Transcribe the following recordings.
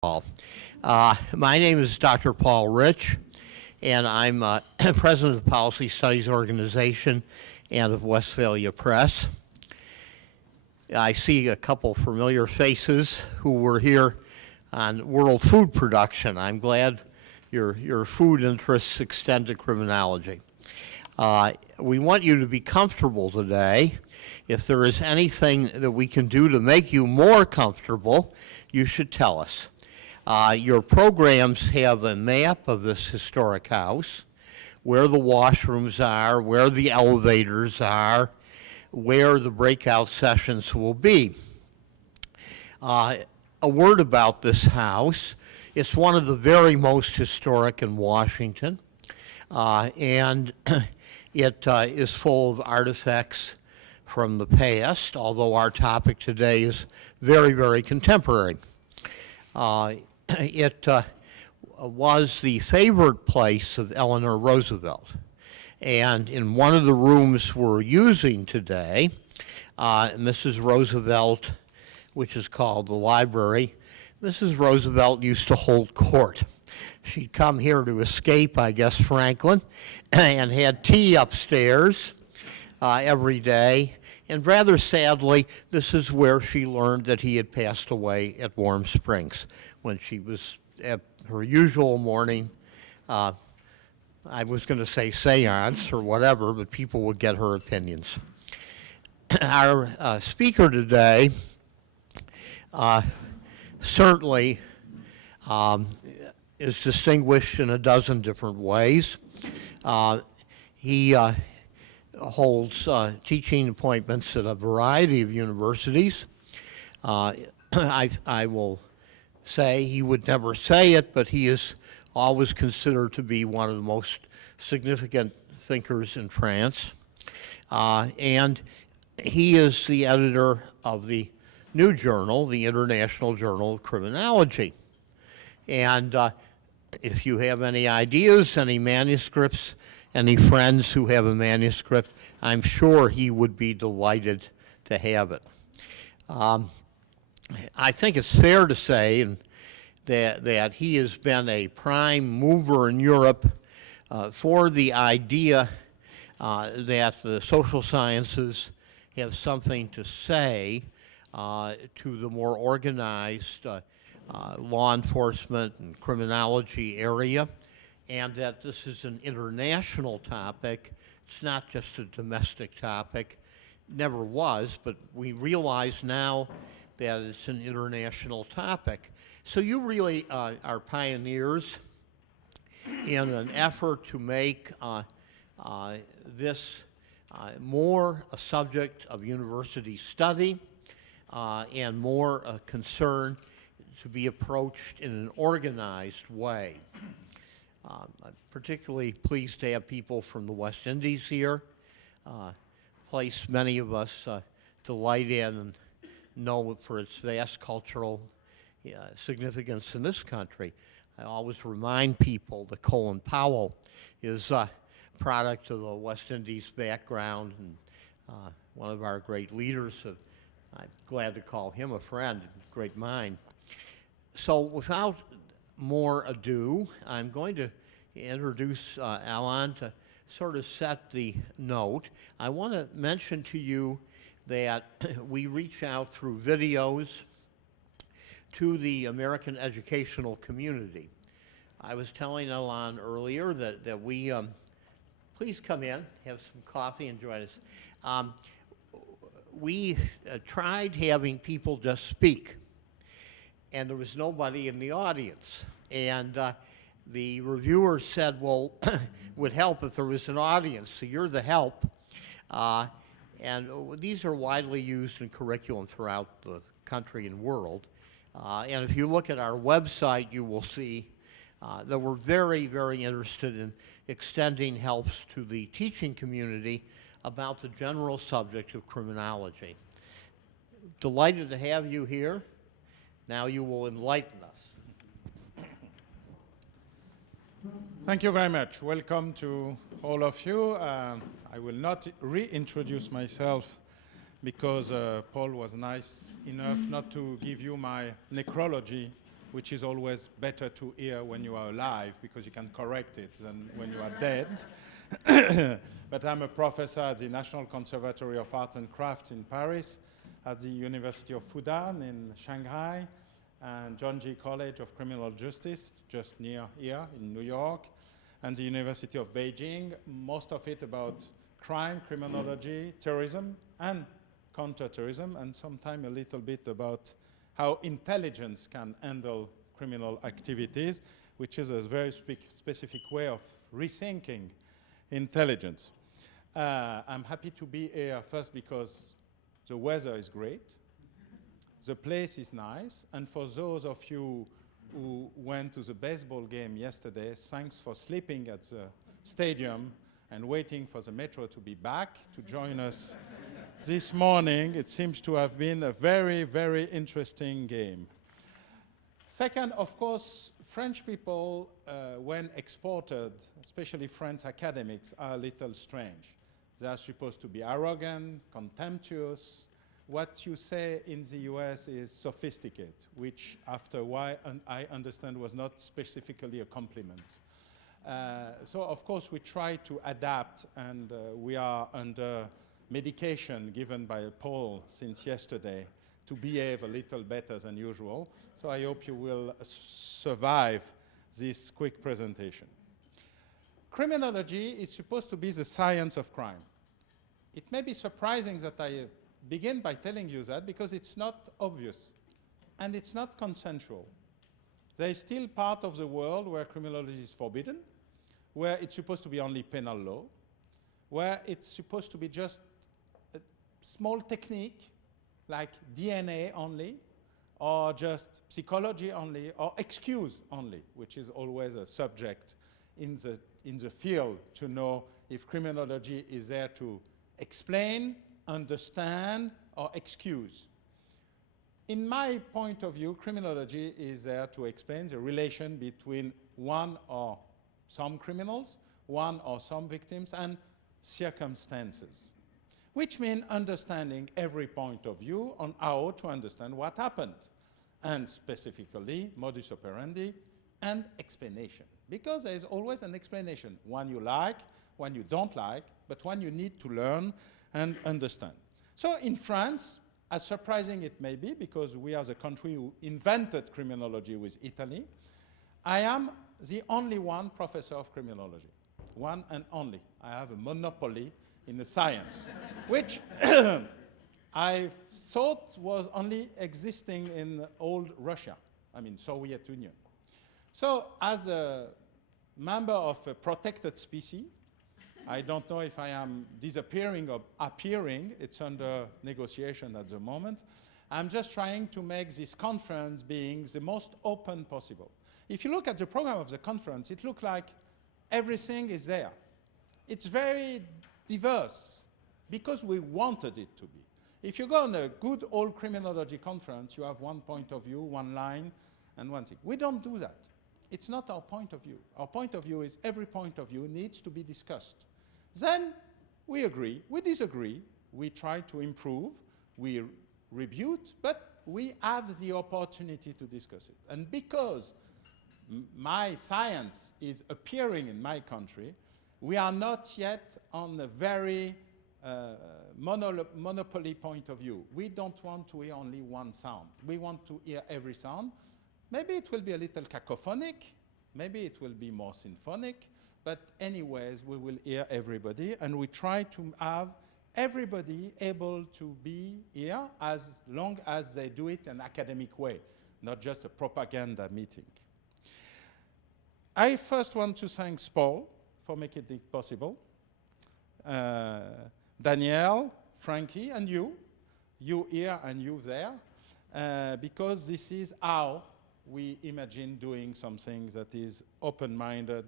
Paul. My name is Dr. Paul Rich, and I'm president of the Policy Studies Organization and of Westphalia Press. I see a couple familiar faces who were here on world food production. I'm glad your food interests extend to criminology. We want you to be comfortable today. If there is anything that we can do to make you more comfortable, you should tell us. Your programs have a map of this historic house, where the washrooms are, where the elevators are, where the breakout sessions will be. A word about this house. It's one of the very most historic in Washington, and it is full of artifacts from the past, although our topic today is very, very contemporary. It was the favorite place of Eleanor Roosevelt. And in one of the rooms we're using today, Mrs. Roosevelt, which is called the library, Mrs. Roosevelt used to hold court. She'd come here to escape, I guess, Franklin, and had tea upstairs every day. And rather sadly, this is where she learned that he had passed away at Warm Springs when she was at her usual morning, I was going to say seance or whatever, but people would get her opinions. Our speaker today certainly is distinguished in a dozen different ways. He holds teaching appointments at a variety of universities. I will say, he would never say it, but he is always considered to be one of the most significant thinkers in France. And he is the editor of the new journal, the International Journal of Criminology. And if you have any ideas, any manuscripts, any friends who have a manuscript, I'm sure he would be delighted to have it. I think it's fair to say that he has been a prime mover in Europe for the idea that the social sciences have something to say to the more organized law enforcement and criminology area, and that this is an international topic. It's not just a domestic topic. Never was, but we realize now that it's an international topic. So you really are pioneers in an effort to make this more a subject of university study and more a concern to be approached in an organized way. I'm particularly pleased to have people from the West Indies here, place many of us delight in and know for its vast cultural significance in this country. I always remind people that Colin Powell is a product of the West Indies background and one of our great leaders. I'm glad to call him a friend, great mind. So without more ado, I'm going to introduce Alan to sort of set the note. I want to mention to you that we reach out through videos to the American educational community. I was telling Alan earlier that we, please come in, have some coffee and join us. We tried having people just speak, and there was nobody in the audience. And the reviewer said, well, it would help if there was an audience, so you're the help. And these are widely used in curriculum throughout the country and world. And if you look at our website, you will see that we're very, very interested in extending helps to the teaching community about the general subject of criminology. Delighted to have you here. Now you will enlighten us. Thank you very much. Welcome to all of you. I will not reintroduce myself because Paul was nice enough not to give you my necrology which is always better to hear when you are alive because you can correct it than when you are dead. But I'm a professor at the National Conservatory of Arts and Crafts in Paris, at the University of Fudan in Shanghai, and John G. College of Criminal Justice, just near here in New York, and the University of Beijing, most of it about crime, criminology, terrorism, and counterterrorism, and sometimes a little bit about how intelligence can handle criminal activities, which is a very specific way of rethinking intelligence. I'm happy to be here first because the weather is great, the place is nice, and for those of you who went to the baseball game yesterday, thanks for sleeping at the stadium and waiting for the metro to be back to join us this morning. It seems to have been a very, very interesting game. Second, of course, French people, when exported, especially French academics, are a little strange. They are supposed to be arrogant, contemptuous. What you say in the US is sophisticated, which after a while I understand was not specifically a compliment. So of course we try to adapt, and we are under medication given by Paul since yesterday to behave a little better than usual. So I hope you will survive this quick presentation. Criminology is supposed to be the science of crime. It may be surprising that I begin by telling you that because it's not obvious and it's not consensual. There is still part of the world where criminology is forbidden, where it's supposed to be only penal law, where it's supposed to be just a small technique like DNA only, or just psychology only, or excuse only, which is always a subject in the field to know if criminology is there to explain, understand, or excuse. In my point of view, criminology is there to explain the relation between one or some criminals, one or some victims, and circumstances, which means understanding every point of view on how to understand what happened, and specifically modus operandi and explanation, because there is always an explanation, one you like, one you don't like, but one you need to learn and understand. So in France, as surprising it may be, because we are the country who invented criminology with Italy, I am the only one professor of criminology, one and only. I have a monopoly in the science, which I thought was only existing in old Russia, I mean Soviet Union. So as a member of a protected species, I don't know if I am disappearing or appearing. It's under negotiation at the moment. I'm just trying to make this conference being the most open possible. If you look at the program of the conference, it looks like everything is there. It's very diverse because we wanted it to be. If you go on a good old criminology conference, you have one point of view, one line, and one thing. We don't do that. It's not our point of view. Our point of view is every point of view needs to be discussed. Then we agree, we disagree, we try to improve, we rebut, but we have the opportunity to discuss it. And because my science is appearing in my country, we are not yet on a very monopoly point of view. We don't want to hear only one sound. We want to hear every sound. Maybe it will be a little cacophonic, maybe it will be more symphonic, but anyways, we will hear everybody, and we try to have everybody able to be here as long as they do it in an academic way, not just a propaganda meeting. I first want to thank Paul for making it possible. Danielle, Frankie, and you here and you there, because this is how we imagine doing something that is open-minded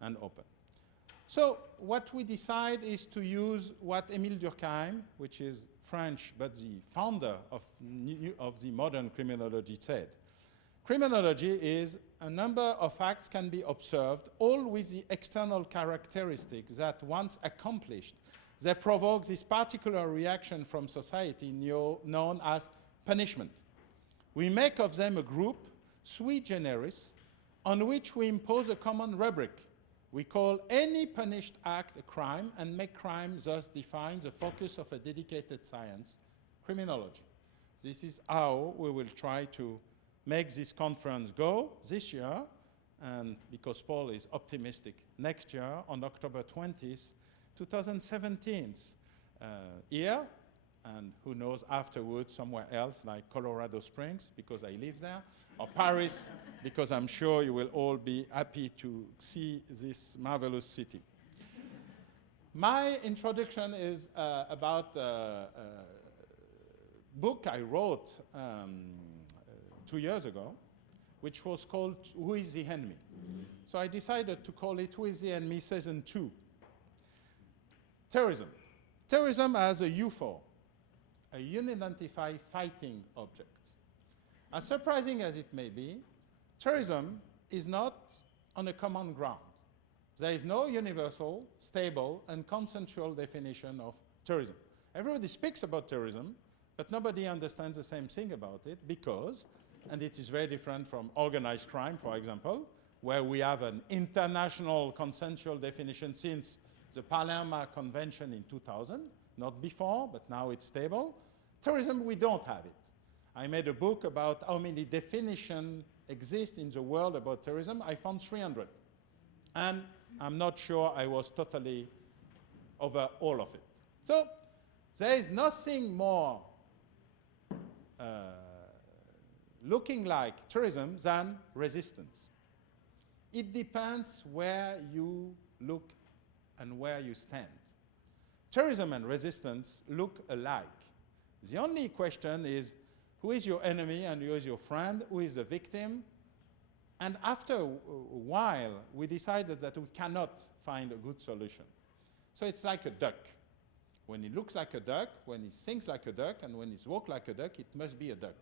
and open. So what we decide is to use what Émile Durkheim, which is French but the founder of the modern criminology, said. Criminology is a number of facts can be observed, all with the external characteristics that once accomplished, they provoke this particular reaction from society known as punishment. We make of them a group sui generis, on which we impose a common rubric. We call any punished act a crime, and make crime thus define the focus of a dedicated science, criminology. This is how we will try to make this conference go this year, and because Paul is optimistic, next year on October 20th, 2017, here, and who knows afterwards somewhere else like Colorado Springs, because I live there, or Paris, because I'm sure you will all be happy to see this marvelous city. My introduction is about a book I wrote 2 years ago, which was called Who is the Enemy? So I decided to call it Who is the Enemy Season 2. Terrorism. Terrorism as a UFO, a unidentified fighting object. As surprising as it may be, terrorism is not on a common ground. There is no universal, stable, and consensual definition of terrorism. Everybody speaks about terrorism, but nobody understands the same thing about it because, and it is very different from organized crime, for example, where we have an international consensual definition since the Palermo Convention in 2000, not before, but now it's stable. Terrorism, we don't have it. I made a book about how many definitions exist in the world about terrorism. I found 300. And I'm not sure I was totally over all of it. So there is nothing more looking like terrorism than resistance. It depends where you look and where you stand. Terrorism and resistance look alike. The only question is, who is your enemy and who is your friend? Who is the victim? And after a while, we decided that we cannot find a good solution. So it's like a duck. When it looks like a duck, when it thinks like a duck, and when it walks like a duck, it must be a duck,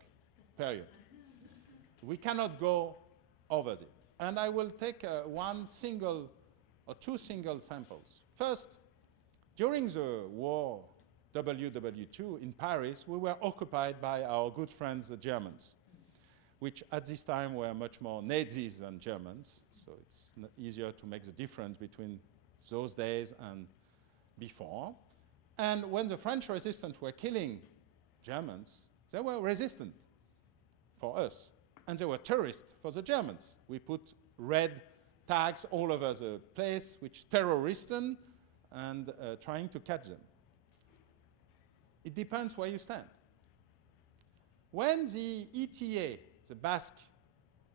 period. We cannot go over it. And I will take one single or two single samples. First, during the war, WW2 in Paris, we were occupied by our good friends, the Germans, which at this time were much more Nazis than Germans. So it's easier to make the difference between those days and before. And when the French resistance were killing Germans, they were resistant for us. And they were terrorists for the Germans. We put red tags all over the place, which terroristen, and trying to catch them. It depends where you stand. When the ETA, the Basque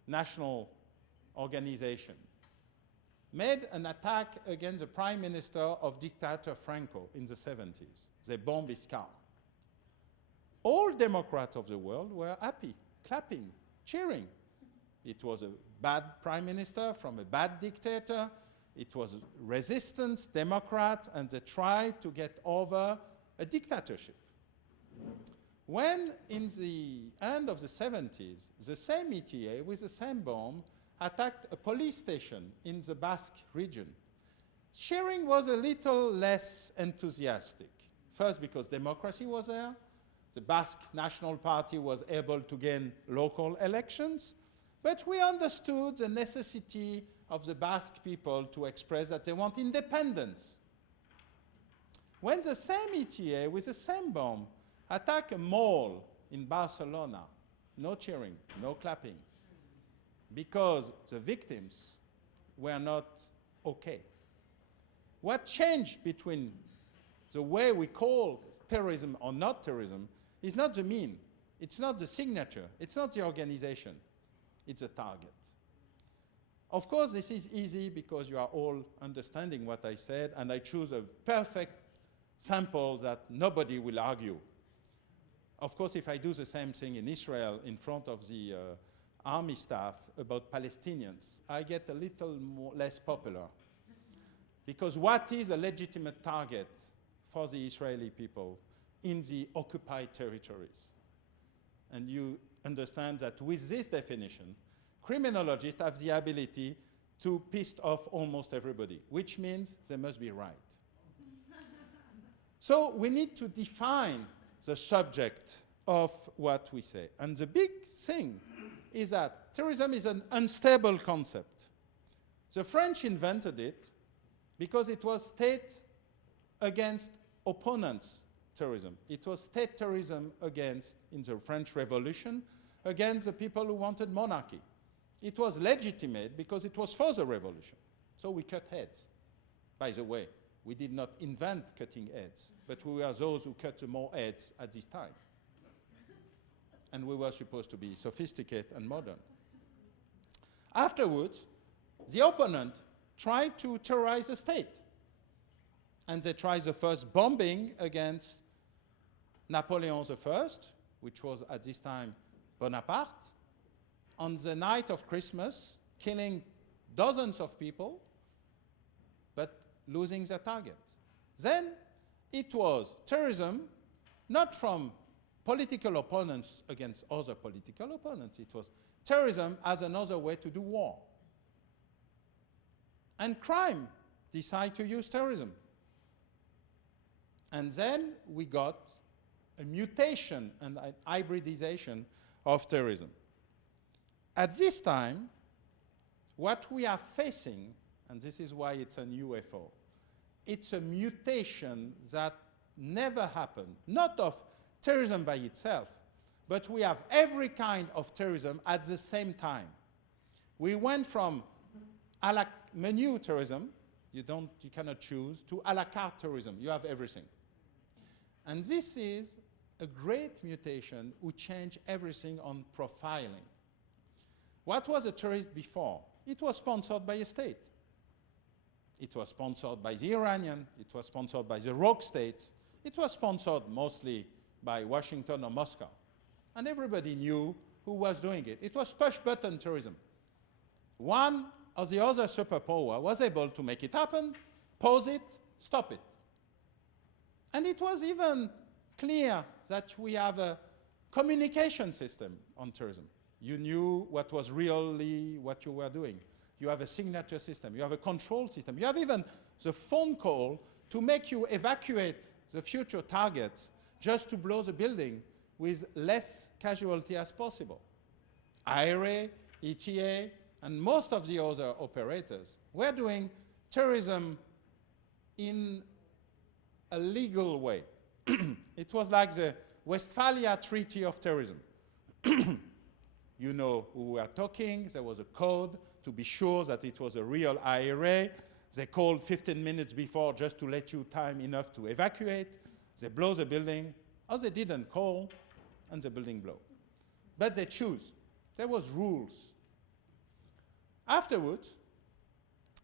National Organization, made an attack against the prime minister of dictator Franco in the 70s, they bombed his car. All Democrats of the world were happy, clapping, cheering. It was a bad prime minister from a bad dictator. It was resistance, Democrats, and they tried to get over a dictatorship. When in the end of the 70s, the same ETA with the same bomb attacked a police station in the Basque region, cheering was a little less enthusiastic. First, because democracy was there. The Basque National Party was able to gain local elections. But we understood the necessity of the Basque people to express that they want independence. When the same ETA with the same bomb attacked a mall in Barcelona, no cheering, no clapping, because the victims were not okay. What changed between the way we call terrorism or not terrorism is not the mean, it's not the signature, it's not the organization, it's a target. Of course, this is easy because you are all understanding what I said, and I choose a perfect sample that nobody will argue. Of course, if I do the same thing in Israel in front of the army staff about Palestinians, I get a little less popular. Because what is a legitimate target for the Israeli people in the occupied territories? And you understand that with this definition, criminologists have the ability to piss off almost everybody, which means they must be right. So we need to define the subject of what we say. And the big thing is that terrorism is an unstable concept. The French invented it because it was state against opponents terrorism. It was state terrorism against, in the French Revolution, against the people who wanted monarchy. It was legitimate because it was for the revolution. So we cut heads. By the way, we did not invent cutting heads, but we were those who cut more heads at this time. And we were supposed to be sophisticated and modern. Afterwards, the opponent tried to terrorize the state. And they tried the first bombing against Napoleon I, which was at this time Bonaparte, on the night of Christmas, killing dozens of people, but losing their target. Then it was terrorism, not from political opponents against other political opponents. It was terrorism as another way to do war. And crime decided to use terrorism. And then we got a mutation and a hybridization of terrorism. At this time, what we are facing, and this is why it's a UFO, it's a mutation that never happened, not of terrorism by itself, but we have every kind of terrorism at the same time. We went from a la menu terrorism, you cannot choose, to a la carte terrorism, you have everything. And this is a great mutation who changed everything on profiling. What was a terrorist before? It was sponsored by a state. It was sponsored by the Iranian, it was sponsored by the rogue states, it was sponsored mostly by Washington or Moscow. And everybody knew who was doing it. It was push-button terrorism. One or the other superpower was able to make it happen, pause it, stop it. And it was even clear that we have a communication system on terrorism. You knew what was really what you were doing. You have a signature system. You have a control system. You have even the phone call to make you evacuate the future targets just to blow the building with less casualty as possible. IRA, ETA, and most of the other operators were doing terrorism in a legal way. It was like the Westphalia Treaty of Terrorism. You know who we are talking. There was a code to be sure that it was a real IRA. They called 15 minutes before just to let you time enough to evacuate. They blow the building, or they didn't call, and the building blew. But they choose. There was rules. Afterwards,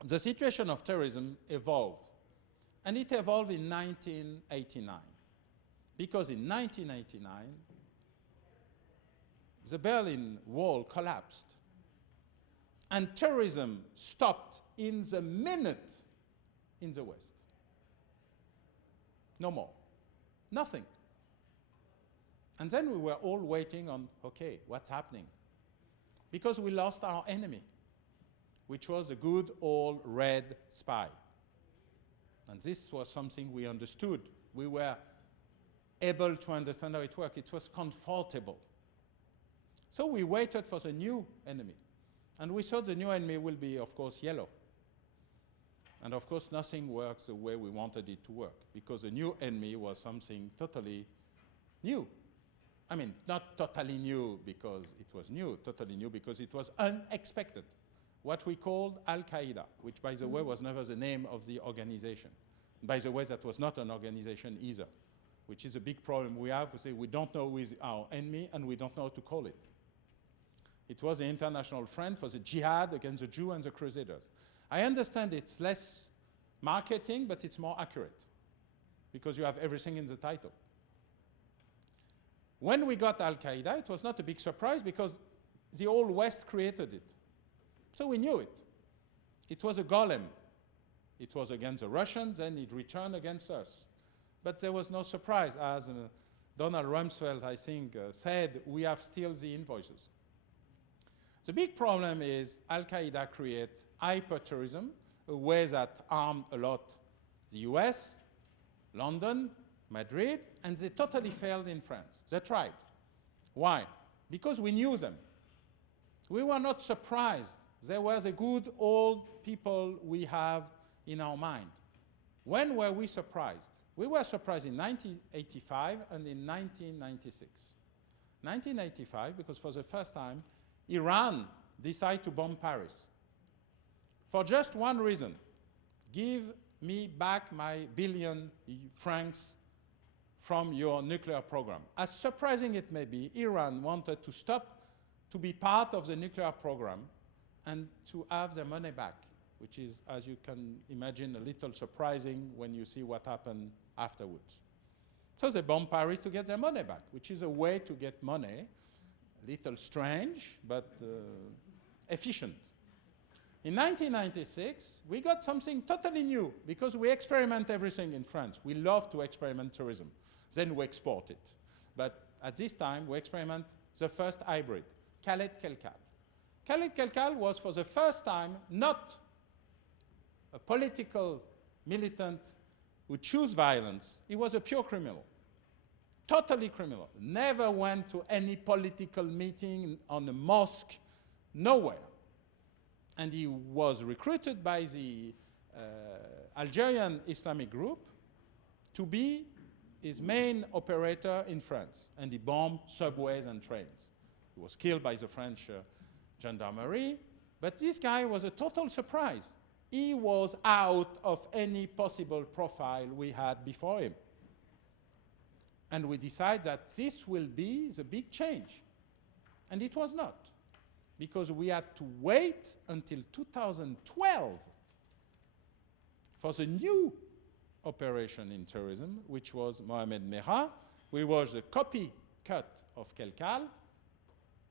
the situation of terrorism evolved. And it evolved in 1989. Because in 1989, the Berlin Wall collapsed. And terrorism stopped in the minute in the West. No more. Nothing. And then we were all waiting on, okay, what's happening? Because we lost our enemy, which was the good old red spy. And this was something we understood. We were able to understand how it worked. It was comfortable. So we waited for the new enemy. And we thought the new enemy will be, of course, yellow. And of course, nothing works the way we wanted it to work, because the new enemy was something totally new. I mean, not totally new because it was new, totally new because it was unexpected. What we called Al-Qaeda, which, by the way, was never the name of the organization. By the way, that was not an organization either, which is a big problem we have. We say we don't know who is our enemy, and we don't know how to call it. It was the International Front for the Jihad against the Jews and the Crusaders. I understand it's less marketing, but it's more accurate, because you have everything in the title. When we got Al-Qaeda, it was not a big surprise, because the whole West created it. So we knew it. It was a golem. It was against the Russians, and it returned against us. But there was no surprise. As Donald Rumsfeld, I think, said, we have still the invoices. The big problem is Al-Qaeda create hyper-terrorism, a way that armed a lot the US, London, Madrid, and they totally failed in France. They tried. Why? Because we knew them. We were not surprised. There was a good old people we have in our mind. When were we surprised? We were surprised in 1985 and in 1996. 1985, because for the first time, Iran decided to bomb Paris. For just one reason: give me back my billion francs from your nuclear program. As surprising it may be, Iran wanted to stop to be part of the nuclear program and to have their money back, which is, as you can imagine, a little surprising when you see what happened afterwards. So they bombed Paris to get their money back, which is a way to get money, a little strange, but efficient. In 1996, we got something totally new, because we experiment everything in France. We love to experiment tourism. Then we export it. But at this time, we experiment the first hybrid, Khaled-Kelkal. Khaled-Kelkal was, for the first time, not a political militant who chose violence. He was a pure criminal, totally criminal. Never went to any political meeting on a mosque, nowhere. And he was recruited by the Algerian Islamic group to be his main operator in France. And he bombed subways and trains. He was killed by the French gendarmerie. But this guy was a total surprise. He was out of any possible profile we had before him. And we decided that this will be the big change. And it was not, because we had to wait until 2012 for the new operation in terrorism, which was Mohamed Merah. We was a copycat of Kelkal,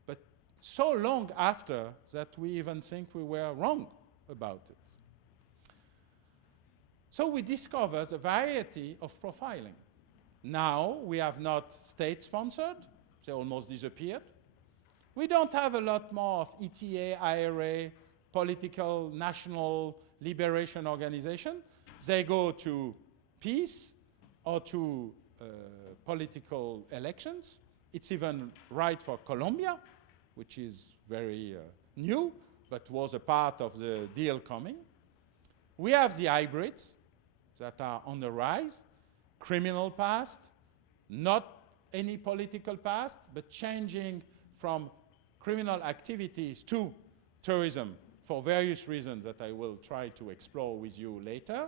but so long after that we even think we were wrong about it. So we discovered a variety of profiling. Now we have not state-sponsored, they almost disappeared. We don't have a lot more of ETA, IRA, political, national liberation organization. They go to peace or to political elections. It's even right for Colombia, which is very new, but was a part of the deal coming. We have the hybrids that are on the rise, criminal past, not any political past, but changing from criminal activities to tourism for various reasons that I will try to explore with you later.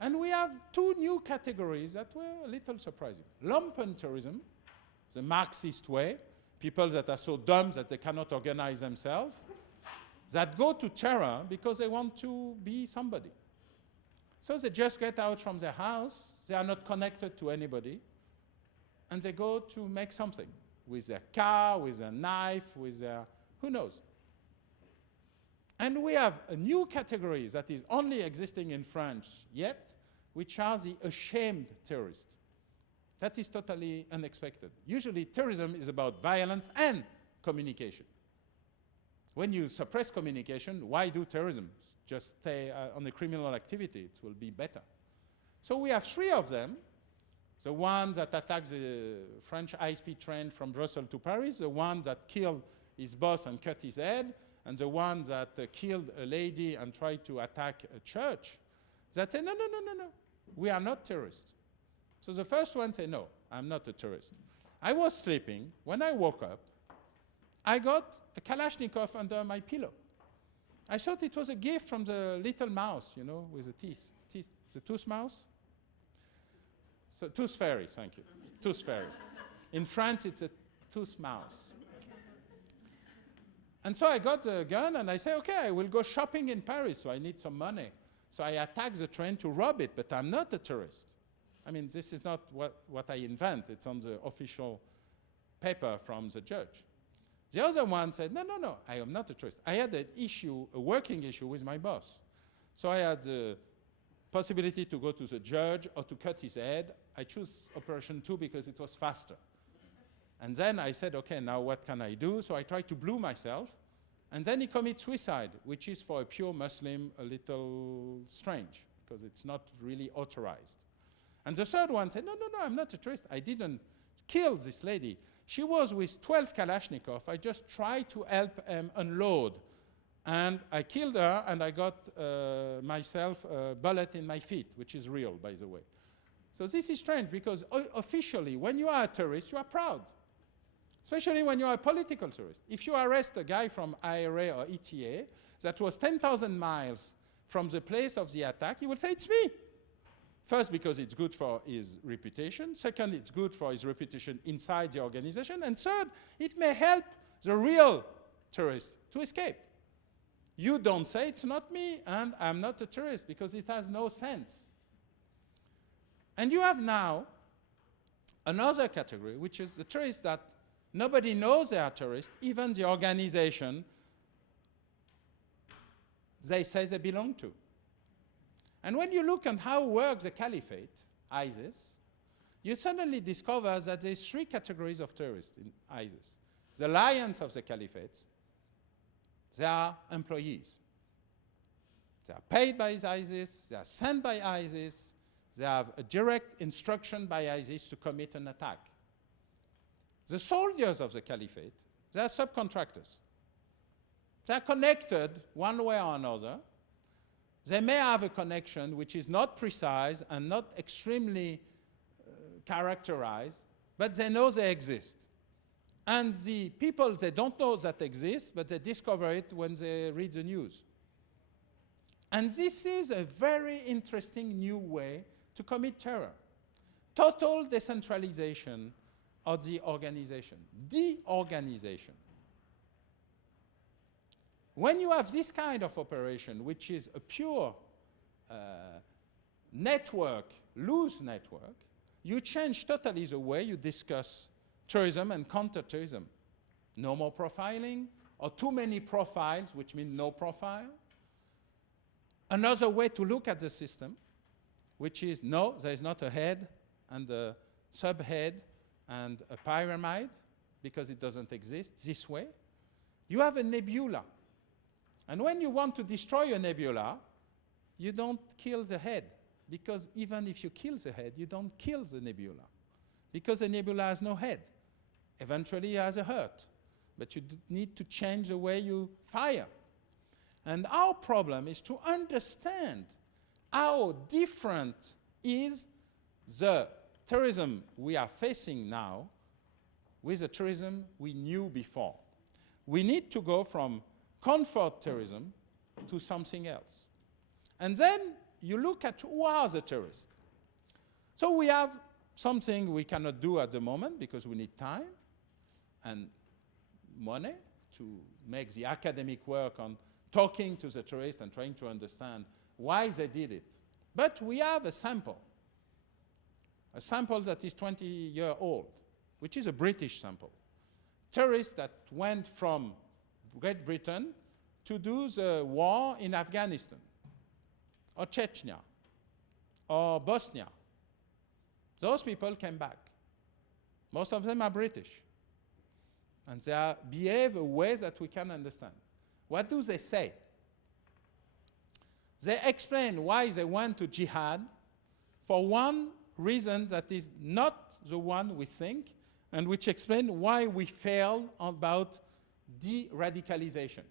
And we have two new categories that were a little surprising. Lumpen tourism, the Marxist way, people that are so dumb that they cannot organize themselves, that go to terror because they want to be somebody. So they just get out from their house, they are not connected to anybody, and they go to make something with their car, with their knife, with their, who knows. And we have a new category that is only existing in France yet, which are the ashamed terrorists. That is totally unexpected. Usually terrorism is about violence and communication. When you suppress communication, why do terrorism? Just stay on the criminal activity, it will be better. So we have three of them. The one that attacked the French high-speed train from Brussels to Paris, the one that killed his boss and cut his head, and the one that killed a lady and tried to attack a church, that say, no, no, no, no, no, we are not terrorists. So the first one say, no, I'm not a terrorist. I was sleeping. When I woke up, I got a Kalashnikov under my pillow. I thought it was a gift from the little mouse, you know, with the teeth, the tooth mouse. So tooth fairy, thank you, tooth fairy. In France, it's a tooth mouse. And so I got the gun and I say, okay, I will go shopping in Paris, so I need some money. So I attack the train to rob it, but I'm not a tourist. I mean, this is not what I invent. It's on the official paper from the judge. The other one said, no, no, no, I am not a tourist. I had an issue, a working issue with my boss. So I had the possibility to go to the judge or to cut his head. I chose Operation 2 because it was faster. And then I said, okay, now what can I do? So I tried to blow myself. And then he committed suicide, which is for a pure Muslim a little strange, because it's not really authorized. And the third one said, no, no, no, I'm not a terrorist. I didn't kill this lady. She was with 12 Kalashnikov. I just tried to help him unload. And I killed her, and I got myself a bullet in my feet, which is real, by the way. So this is strange, because officially, when you are a terrorist, you are proud. Especially when you are a political terrorist. If you arrest a guy from IRA or ETA that was 10,000 miles from the place of the attack, he will say, it's me. First, because it's good for his reputation. Second, it's good for his reputation inside the organization. And third, it may help the real terrorist to escape. You don't say it's not me and I'm not a terrorist, because it has no sense. And you have now another category, which is the terrorists that nobody knows they are terrorists, even the organization they say they belong to. And when you look at how works the caliphate, ISIS, you suddenly discover that there's 3 categories of terrorists in ISIS. The lions of the caliphate, they are employees. They are paid by ISIS, they are sent by ISIS, they have a direct instruction by ISIS to commit an attack. The soldiers of the caliphate, they are subcontractors. They are connected one way or another. They may have a connection which is not precise and not extremely characterized, but they know they exist. And the people, they don't know that exist, but they discover it when they read the news. And this is a very interesting new way to commit terror. Total decentralization of the organization. De-organization. When you have this kind of operation, which is a pure network, loose network, you change totally the way you discuss terrorism and counterterrorism. No more profiling, or too many profiles, which means no profile. Another way to look at the system, which is no, there is not a head and a subhead and a pyramid, because it doesn't exist this way. You have a nebula. And when you want to destroy a nebula, you don't kill the head, because even if you kill the head, you don't kill the nebula, because the nebula has no head. Eventually it has a hurt, but you need to change the way you fire. And our problem is to understand how different is the terrorism we are facing now with the terrorism we knew before. We need to go from comfort terrorism to something else. And then you look at who are the terrorists. So we have something we cannot do at the moment because we need time and money to make the academic work on talking to the terrorists and trying to understand why they did it. But we have a sample that is 20 years old, which is a British sample. Terrorists that went from Great Britain to do the war in Afghanistan, or Chechnya, or Bosnia. Those people came back. Most of them are British. And they behave a way that we can understand. What do they say? They explain why they went to jihad for one reason that is not the one we think, and which explains why we fail about de-radicalization.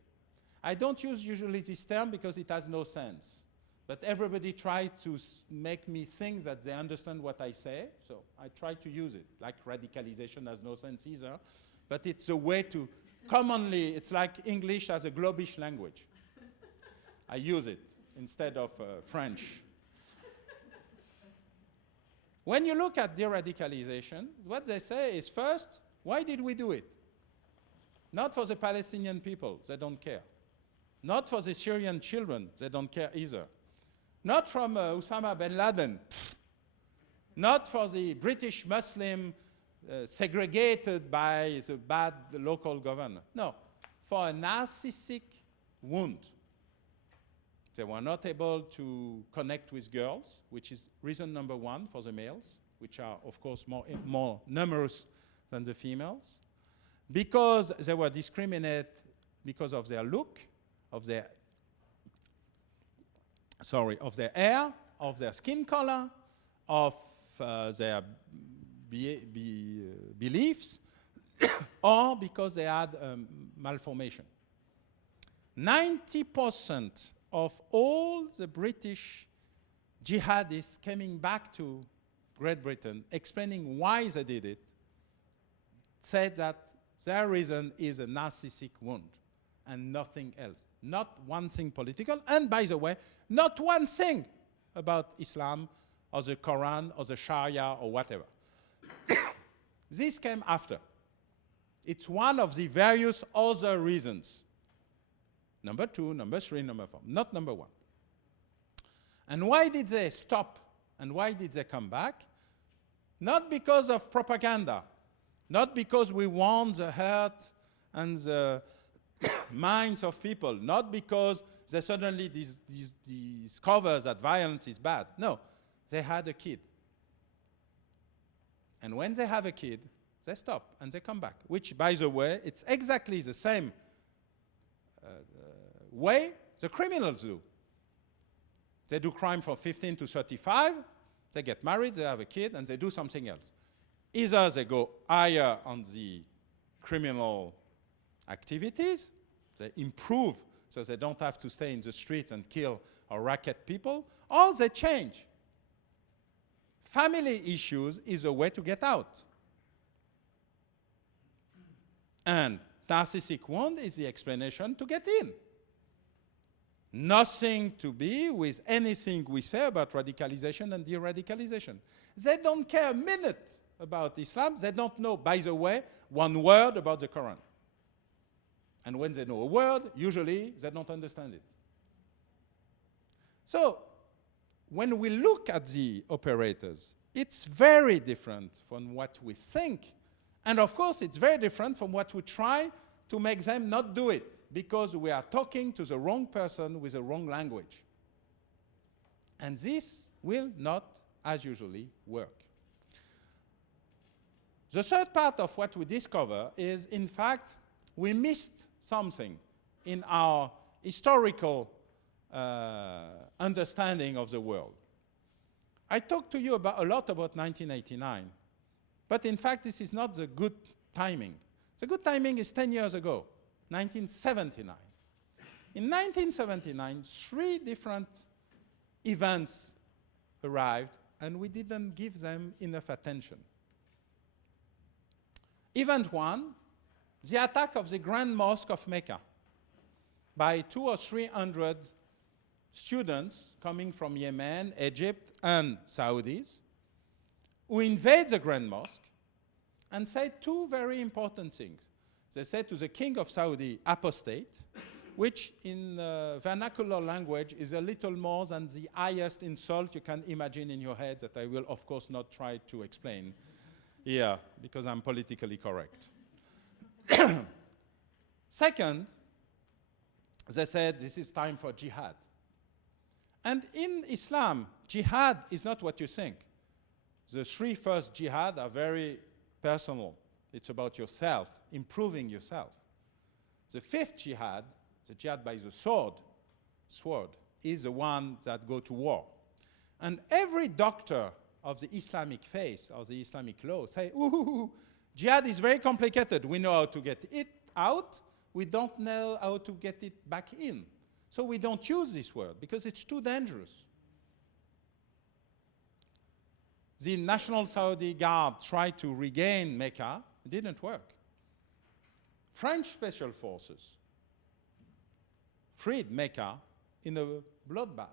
I don't use usually this term because it has no sense. But everybody tries to make me think that they understand what I say, so I try to use it. Like radicalization has no sense either, but it's a way to commonly, it's like English as a globish language. I use it instead of French. When you look at de-radicalization, what they say is first, why did we do it? Not for the Palestinian people, they don't care. Not for the Syrian children, they don't care either. Not from Osama bin Laden. Pfft. Not for the British Muslim segregated by the bad local governor. No, for a narcissistic wound. They were not able to connect with girls, which is reason number one for the males, which are, of course, more numerous than the females. Because they were discriminated because of their look, of their hair, of their skin color, of their beliefs, or because they had malformation. 90% of all the British jihadists coming back to Great Britain, explaining why they did it, said that their reason is a narcissistic wound and nothing else. Not one thing political, and by the way, not one thing about Islam or the Quran or the Sharia or whatever. This came after. It's one of the various other reasons. Number 2, number 3, number 4, not number 1. And why did they stop? And why did they come back? Not because of propaganda, not because we want the heart and the minds of people, not because they suddenly discover that violence is bad. No, they had a kid. And when they have a kid, they stop and they come back, which, by the way, it's exactly the same way the criminals do. They do crime from 15 to 35, they get married, they have a kid, and they do something else. Either they go higher on the criminal activities, they improve so they don't have to stay in the streets and kill or racket people, or they change. Family issues is a way to get out. And narcissistic wound is the explanation to get in. Nothing to be with anything we say about radicalization and de-radicalization. They don't care a minute about Islam. They don't know, by the way, one word about the Quran. And when they know a word, usually they don't understand it. So, when we look at the operators, it's very different from what we think. And of course, it's very different from what we try to make them not do it, because we are talking to the wrong person with the wrong language. And this will not, as usually, work. The third part of what we discover is, in fact, we missed something in our historical understanding of the world. I talked to you a lot about 1989, but in fact, this is not the good timing. The good timing is 10 years ago, 1979. In 1979, 3 different events arrived, and we didn't give them enough attention. Event 1, the attack of the Grand Mosque of Mecca by 200 or 300 students coming from Yemen, Egypt, and Saudis, who invade the Grand Mosque and say 2 very important things. They said to the king of Saudi, apostate, which in vernacular language is a little more than the highest insult you can imagine in your head, that I will, of course, not try to explain here, because I'm politically correct. Second, they said this is time for jihad. And in Islam, jihad is not what you think. The 3 first jihad are very personal. It's about yourself, improving yourself. The 5th jihad, the jihad by the sword, is the one that go to war. And every doctor of the Islamic faith or the Islamic law say, ooh, jihad is very complicated. We know how to get it out. We don't know how to get it back in. So we don't use this word because it's too dangerous. The National Saudi Guard tried to regain Mecca. It didn't work. French special forces freed Mecca in a bloodbath.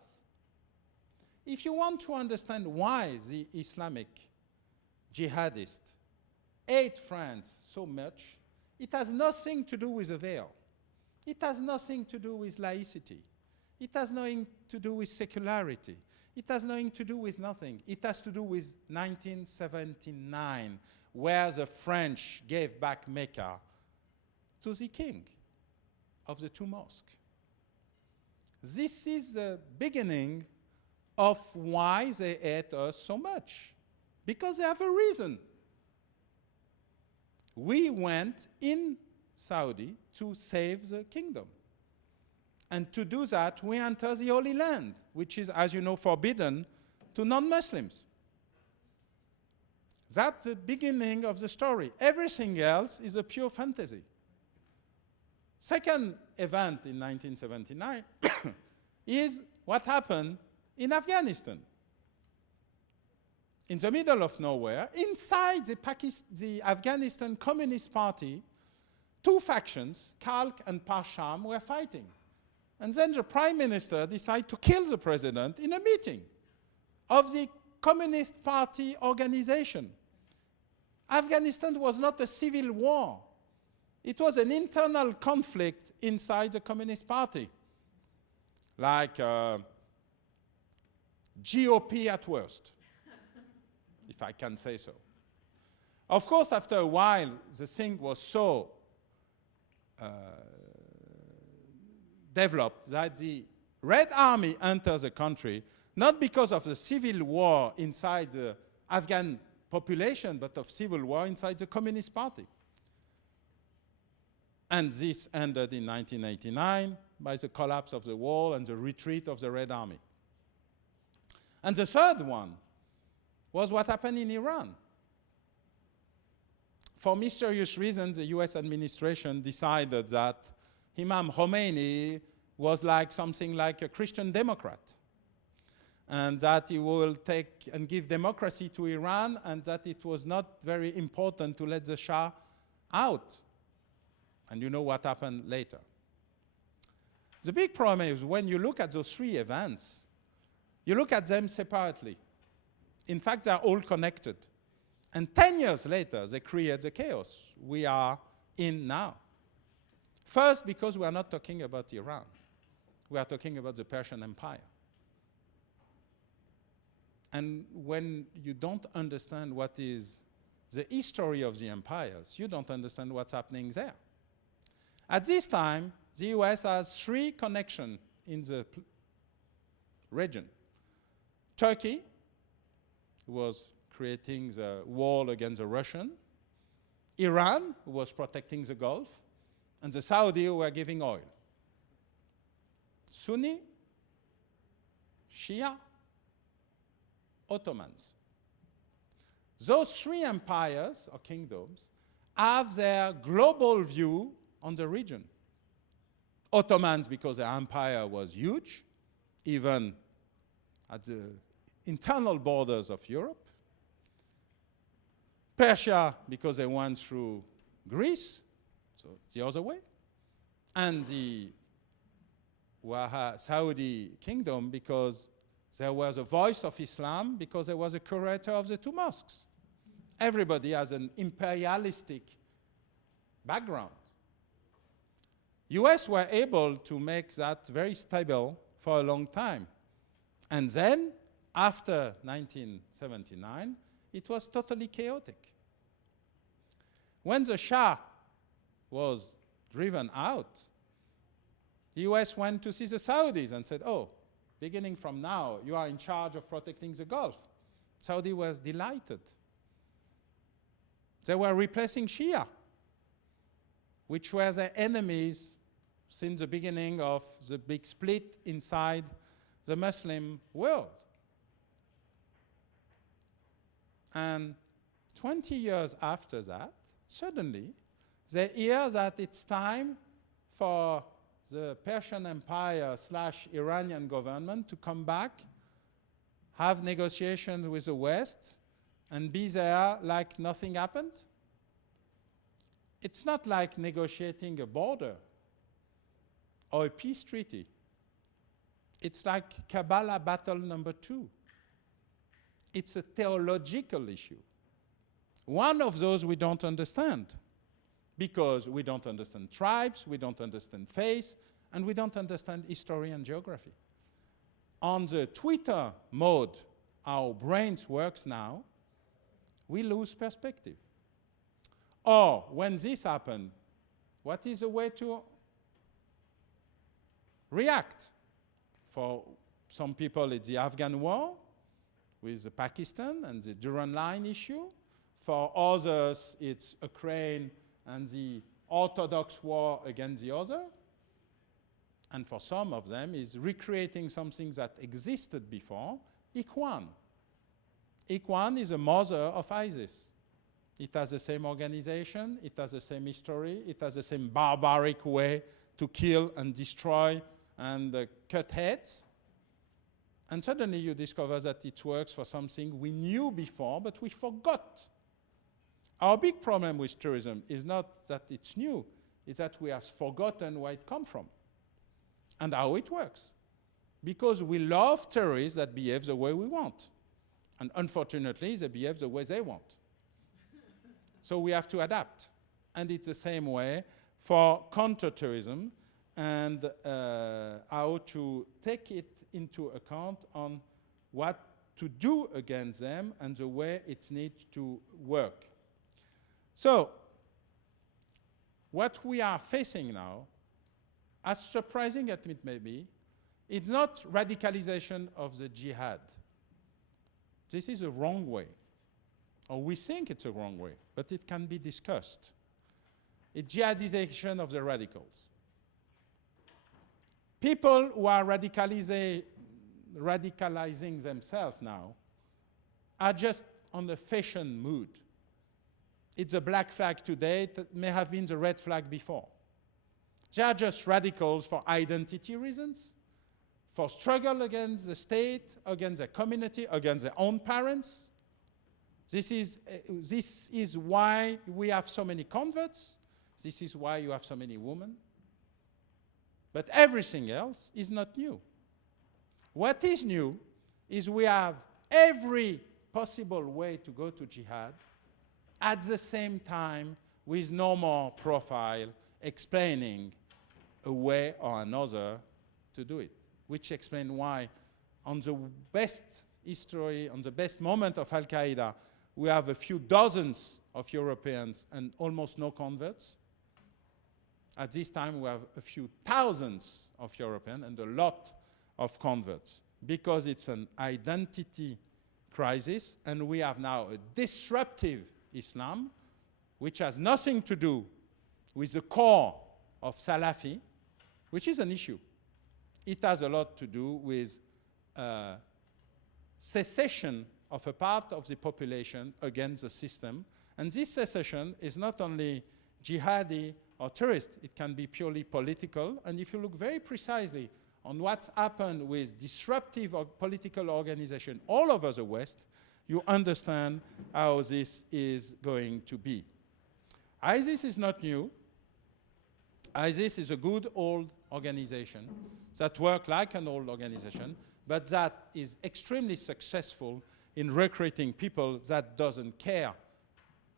If you want to understand why the Islamic jihadists hate France so much, it has nothing to do with the veil. It has nothing to do with laicity. It has nothing to do with secularity. It has nothing to do with nothing. It has to do with 1979, where the French gave back Mecca to the king of the 2 mosques. This is the beginning of why they hate us so much, because they have a reason. We went in Saudi to save the kingdom. And to do that, we enter the Holy Land, which is, as you know, forbidden to non-Muslims. That's the beginning of the story. Everything else is a pure fantasy. Second event in 1979 is what happened in Afghanistan. In the middle of nowhere, inside the Afghanistan Communist Party, two factions, Khalq and Parsham, were fighting. And then the prime minister decided to kill the president in a meeting of the Communist Party organization. Afghanistan was not a civil war. It was an internal conflict inside the Communist Party, like GOP at worst, if I can say so. Of course, after a while, the thing was so developed that the Red Army entered the country, not because of the civil war inside the Afghan population, but of civil war inside the Communist Party. And this ended in 1989 by the collapse of the wall and the retreat of the Red Army. And the third one was what happened in Iran. For mysterious reasons, the US administration decided that Imam Khomeini was like something like a Christian Democrat, and that he will take and give democracy to Iran, and that it was not very important to let the Shah out. And you know what happened later. The big problem is when you look at those three events, you look at them separately. In fact, they're all connected. And 10 years later, they create the chaos we are in now. First, because we are not talking about Iran. We are talking about the Persian Empire. And when you don't understand what is the history of the empires, you don't understand what's happening there. At this time, the US has three connections in the region. Turkey was creating the wall against the Russian. Iran was protecting the Gulf. And the Saudi were giving oil. Sunni, Shia, Ottomans. Those three empires or kingdoms have their global view on the region. Ottomans, because their empire was huge, even at the internal borders of Europe. Persia, because they went through Greece, so the other way. And the Saudi kingdom, because there was a voice of Islam, because there was a curator of the two mosques. Everybody has an imperialistic background. US were able to make that very stable for a long time. And then, after 1979, it was totally chaotic. When the Shah was driven out, the US went to see the Saudis and said, oh, beginning from now, you are in charge of protecting the Gulf. Saudi was delighted. They were replacing Shia, which were their enemies since the beginning of the big split inside the Muslim world. And 20 years after that, suddenly, they hear that it's time for the Persian Empire / Iranian government to come back, have negotiations with the West, and be there like nothing happened. It's not like negotiating a border or a peace treaty. It's like Kabbalah battle number 2. It's a theological issue. One of those we don't understand, because we don't understand tribes, we don't understand faith, and we don't understand history and geography. On the Twitter mode, our brains works now, we lose perspective. Or when this happens, what is the way to react? For some people, it's the Afghan war with Pakistan and the Durand Line issue. For others, it's Ukraine and the Orthodox war against the other. And for some of them, is recreating something that existed before, Ikhwan. Ikhwan is a mother of ISIS. It has the same organization, it has the same history, it has the same barbaric way to kill and destroy and cut heads. And suddenly you discover that it works for something we knew before, but we forgot. Our big problem with terrorism is not that it's new, it's that we have forgotten where it comes from and how it works. Because we love terrorists that behave the way we want. And unfortunately, they behave the way they want. So we have to adapt. And it's the same way for counterterrorism and how to take it into account on what to do against them and the way it needs to work. So what we are facing now, as surprising as it may be, it's not radicalization of the jihad. This is a wrong way, or we think it's a wrong way, but it can be discussed. It's jihadization of the radicals. People who are radicalizing themselves now are just on the fashion mood. It's a black flag today that may have been the red flag before. They are just radicals for identity reasons, for struggle against the state, against the community, against their own parents. This is why we have so many converts. This is why you have so many women. But everything else is not new. What is new is we have every possible way to go to jihad at the same time with no more profile explaining a way or another to do it, which explains why on the best history, on the best moment of Al-Qaeda, we have a few dozens of Europeans and almost no converts. At this time, we have a few thousands of Europeans and a lot of converts because it's an identity crisis, and we have now a disruptive Islam, which has nothing to do with the core of Salafi, which is an issue. It has a lot to do with secession of a part of the population against the system. And this secession is not only jihadi or terrorist, it can be purely political. And if you look very precisely on what's happened with disruptive or political organization all over the West, you understand how this is going to be. ISIS is not new. ISIS is a good old organization that works like an old organization, but that is extremely successful in recruiting people that doesn't care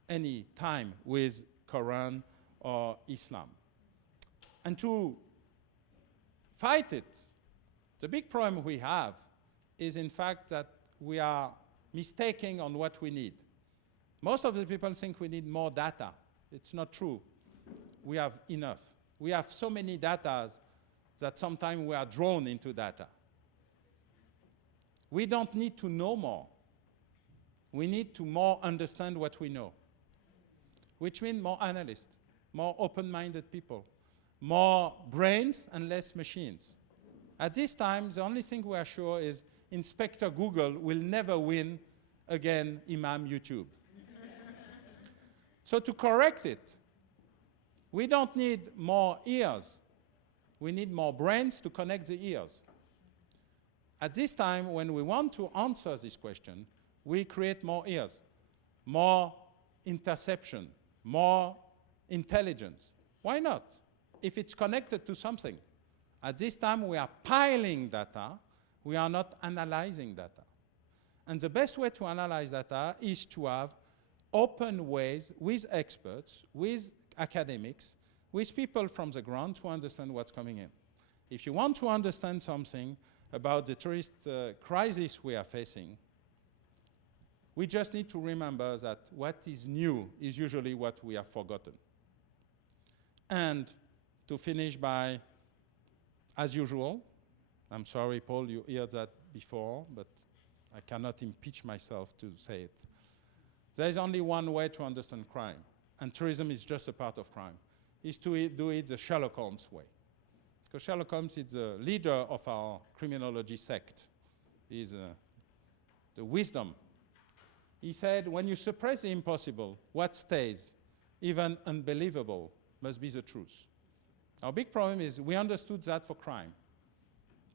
any time with Quran or Islam. And to fight it, the big problem we have is in fact that we are mistaking on what we need. Most of the people think we need more data. It's not true. We have enough. We have so many data that sometimes we are drawn into data. We don't need to know more. We need to more understand what we know, which means more analysts, more open-minded people, more brains and less machines. At this time, the only thing we are sure is Inspector Google will never win again Imam YouTube. So to correct it, we don't need more ears. We need more brains to connect the ears. At this time, when we want to answer this question, we create more ears, more interception, more intelligence. Why not? If it's connected to something. At this time, we are piling data. We are not analyzing data. And the best way to analyze data is to have open ways with experts, with academics, with people from the ground to understand what's coming in. If you want to understand something about the terrorist crisis we are facing, we just need to remember that what is new is usually what we have forgotten. And to finish by, as usual, I'm sorry, Paul, you heard that before, but I cannot impeach myself to say it. There is only one way to understand crime, and terrorism is just a part of crime, is to do it the Sherlock Holmes way. Because Sherlock Holmes is the leader of our criminology sect. He's the wisdom He said, when you suppress the impossible, what stays, even unbelievable, must be the truth. Our big problem is we understood that for crime,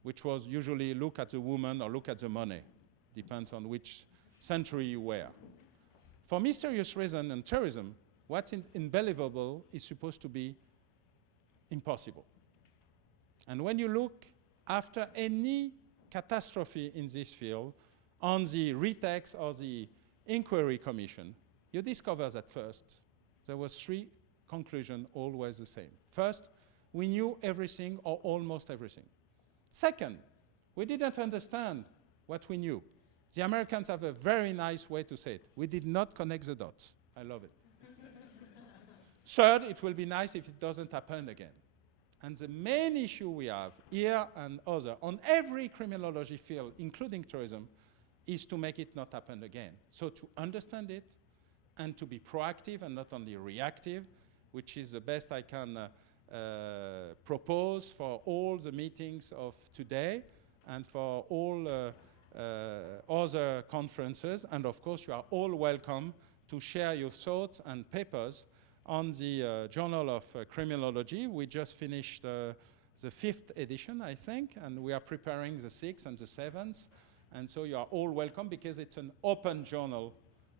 which was usually look at the woman or look at the money. Depends on which century you were. For mysterious reason and terrorism, what's unbelievable is supposed to be impossible. And when you look after any catastrophe in this field, on the retext or the inquiry commission, you discover that first, there was 3 conclusions always the same. First, we knew everything or almost everything. Second, we didn't understand what we knew. The Americans have a very nice way to say it. We did not connect the dots. I love it. Third, it will be nice if it doesn't happen again. And the main issue we have here and other, on every criminology field, including terrorism, is to make it not happen again. So to understand it and to be proactive and not only reactive, which is the best I can propose for all the meetings of today and for all other conferences. And of course, you are all welcome to share your thoughts and papers on the Journal of Criminology. We just finished the 5th edition, I think, and we are preparing the 6th and the 7th. And so you are all welcome because it's an open journal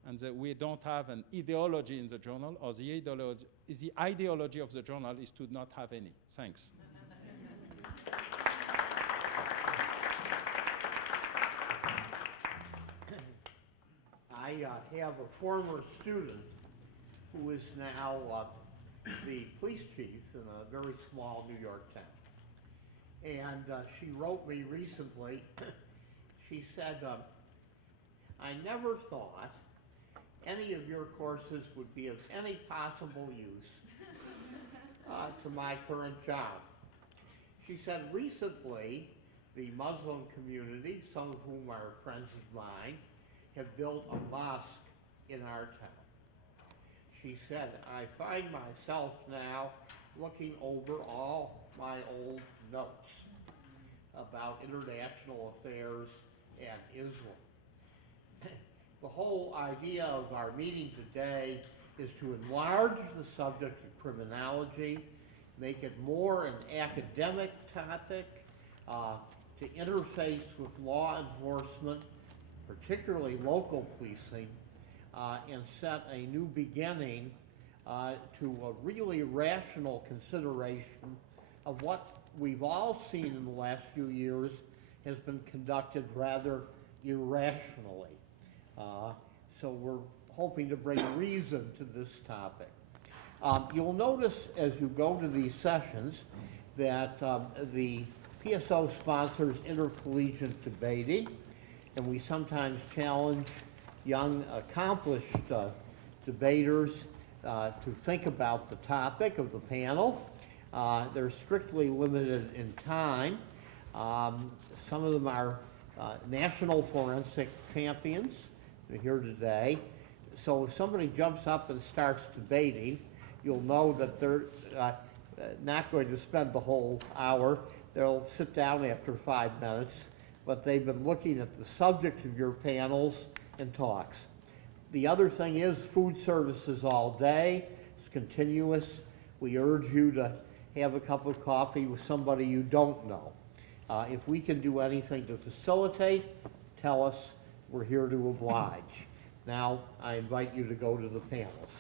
and we don't have an ideology in the journal, or the ideology of the journal is to not have any. Thanks. I have a former student who is now the police chief in a very small New York town. And she wrote me recently, she said, I never thought any of your courses would be of any possible use to my current job. She said, recently, the Muslim community, some of whom are friends of mine, have built a mosque in our town. She said, I find myself now looking over all my old notes about international affairs and Islam. The whole idea of our meeting today is to enlarge the subject of criminology, make it more an academic topic, to interface with law enforcement, particularly local policing, and set a new beginning to a really rational consideration of what we've all seen in the last few years has been conducted rather irrationally. So we're hoping to bring reason to this topic. You'll notice as you go to these sessions that the PSO sponsors intercollegiate debating, and we sometimes challenge young, accomplished debaters to think about the topic of the panel. They're strictly limited in time. Some of them are national forensic champions here today. So if somebody jumps up and starts debating, you'll know that they're not going to spend the whole hour. They'll sit down after 5 minutes, but they've been looking at the subject of your panels and talks. The other thing is food services all day. It's continuous. We urge you to have a cup of coffee with somebody you don't know. If we can do anything to facilitate, tell us. We're here to oblige. Now, I invite you to go to the panels.